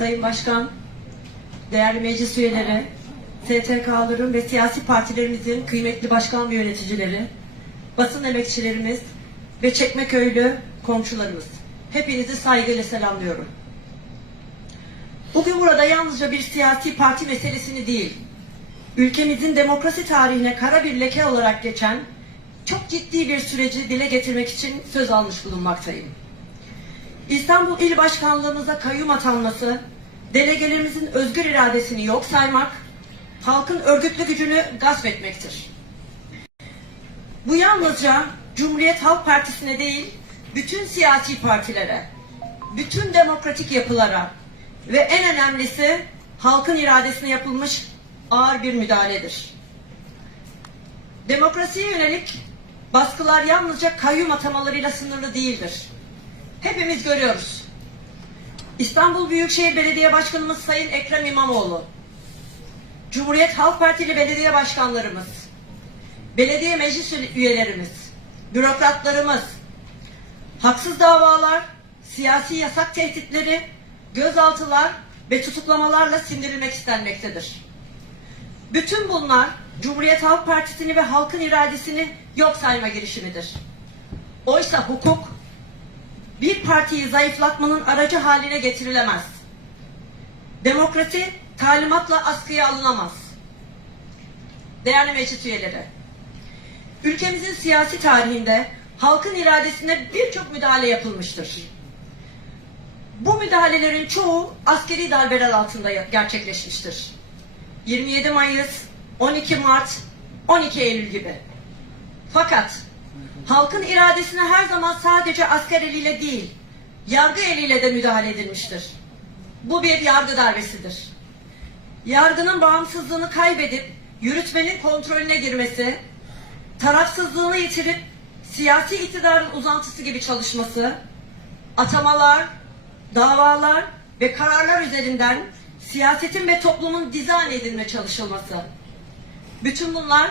Sayın Başkan, değerli meclis üyeleri, STK'ların ve siyasi partilerimizin kıymetli başkan ve yöneticileri, basın emekçilerimiz ve Çekmeköylü komşularımız. Hepinizi saygıyla selamlıyorum. Bugün burada yalnızca bir siyasi parti meselesini değil, ülkemizin demokrasi tarihine kara bir leke olarak geçen çok ciddi bir süreci dile getirmek için söz almış bulunmaktayım. İstanbul İl Başkanlığımıza kayyum atanması, delegelerimizin özgür iradesini yok saymak, halkın örgütlü gücünü gasp etmektir. Bu yalnızca Cumhuriyet Halk Partisi'ne değil, bütün siyasi partilere, bütün demokratik yapılara ve en önemlisi halkın iradesine yapılmış ağır bir müdahaledir. Demokrasiye yönelik baskılar yalnızca kayyum atamalarıyla sınırlı değildir. Hepimiz görüyoruz. İstanbul Büyükşehir Belediye Başkanımız Sayın Ekrem İmamoğlu, Cumhuriyet Halk Partili belediye başkanlarımız, belediye meclis üyelerimiz, bürokratlarımız, haksız davalar, siyasi yasak tehditleri, gözaltılar ve tutuklamalarla sindirilmek istenmektedir. Bütün bunlar Cumhuriyet Halk Partisi'ni ve halkın iradesini yok sayma girişimidir. Oysa hukuk bir partiyi zayıflatmanın aracı haline getirilemez. Demokrasi talimatla askıya alınamaz. Değerli meclis üyeleri, ülkemizin siyasi tarihinde halkın iradesine birçok müdahale yapılmıştır. Bu müdahalelerin çoğu askeri darbeler altında gerçekleşmiştir. 27 Mayıs, 12 Mart, 12 Eylül gibi. Fakat halkın iradesine her zaman sadece asker eliyle değil, yargı eliyle de müdahale edilmiştir. Bu bir yargı darbesidir. Yargının bağımsızlığını kaybedip yürütmenin kontrolüne girmesi, tarafsızlığını yitirip siyasi iktidarın uzantısı gibi çalışması, atamalar, davalar ve kararlar üzerinden siyasetin ve toplumun dizayn edilme çalışılması. Bütün bunlar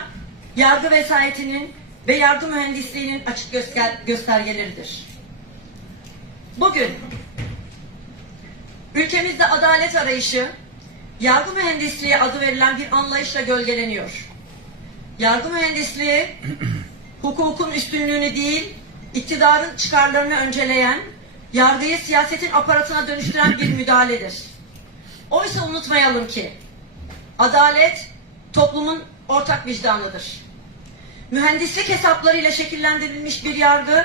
yargı vesayetinin ve yargı mühendisliğinin açık göster göstergeleridir. Bugün ülkemizde adalet arayışı yargı mühendisliği adı verilen bir anlayışla gölgeleniyor. Yargı mühendisliği hukukun üstünlüğünü değil, iktidarın çıkarlarını önceleyen, yargıyı siyasetin aparatına dönüştüren bir müdahaledir. Oysa unutmayalım ki adalet toplumun ortak vicdanıdır. Mühendislik hesaplarıyla şekillendirilmiş bir yargı